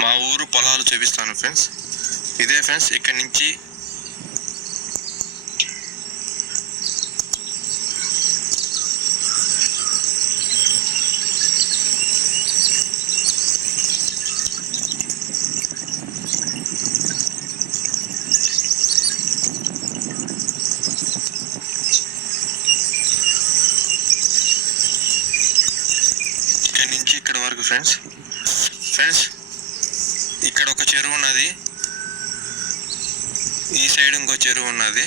మా ఊరు పొలాలు చూపిస్తాను ఫ్రెండ్స్. ఇదే ఫ్రెండ్స్, ఇక్కడి నుంచి ఇక్కడ వరకు ఫ్రెండ్స్ ఇక్కడ ఒక చెరువు ఉన్నది, ఈ సైడ్ ఇంకో చెరువు ఉన్నది.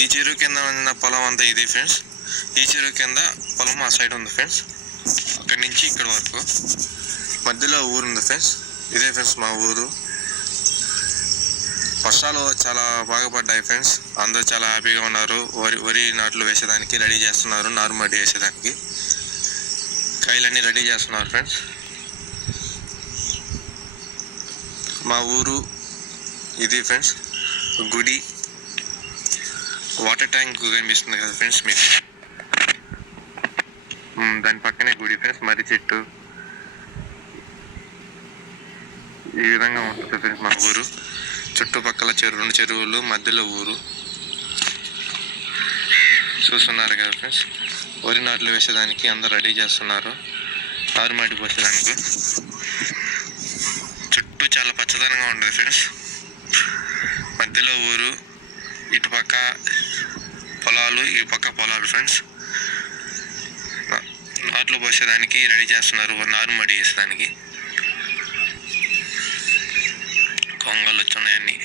ఈ చెరువు కింద ఉన్న పొలం అంతా ఇది ఫ్రెండ్స్. ఈ చెరువు కింద పొలం ఆ సైడ్ ఉంది ఫ్రెండ్స్. అక్కడి నుంచి ఇక్కడ వరకు మధ్యలో ఊరు ఉంది ఫ్రెండ్స్. ఇదే ఫ్రెండ్స్ మా ఊరు. వర్షాలు చాలా బాగా పడ్డాయి ఫ్రెండ్స్. అందరూ చాలా హ్యాపీగా ఉన్నారు. వరి నాట్లు వేసేదానికి రెడీ చేస్తున్నారు, నారు మడి వేసేదానికి కాయలన్నీ రెడీ చేస్తున్నారు ఫ్రెండ్స్. మా ఊరు ఇది ఫ్రెండ్స్. గుడి, వాటర్ ట్యాంక్ కనిపిస్తుంది కదా ఫ్రెండ్స్ మీకు, దాని పక్కనే గుడి ఫ్రెండ్స్. మర్రి చెట్టు, ఈ విధంగా ఉంటుంది ఫ్రెండ్స్ మా ఊరు. చుట్టుపక్కల రెండు చెరువులు, మధ్యలో ఊరు చూస్తున్నారు కదా ఫ్రెండ్స్. వరి నాట్లు వేసేదానికి అందరు రెడీ చేస్తున్నారు, నారుమడి పోసేదానికి. చుట్టూ చాలా పచ్చదనంగా ఉంటుంది ఫ్రెండ్స్. మధ్యలో ఊరు, ఇటుపక్క పొలాలు, ఈ పక్క పొలాలు ఫ్రెండ్స్. నాట్లు పోసేదానికి రెడీ చేస్తున్నారు, నారుమడి వేసేదానికి. కొంగలు వచ్చున్నాయన్నీ.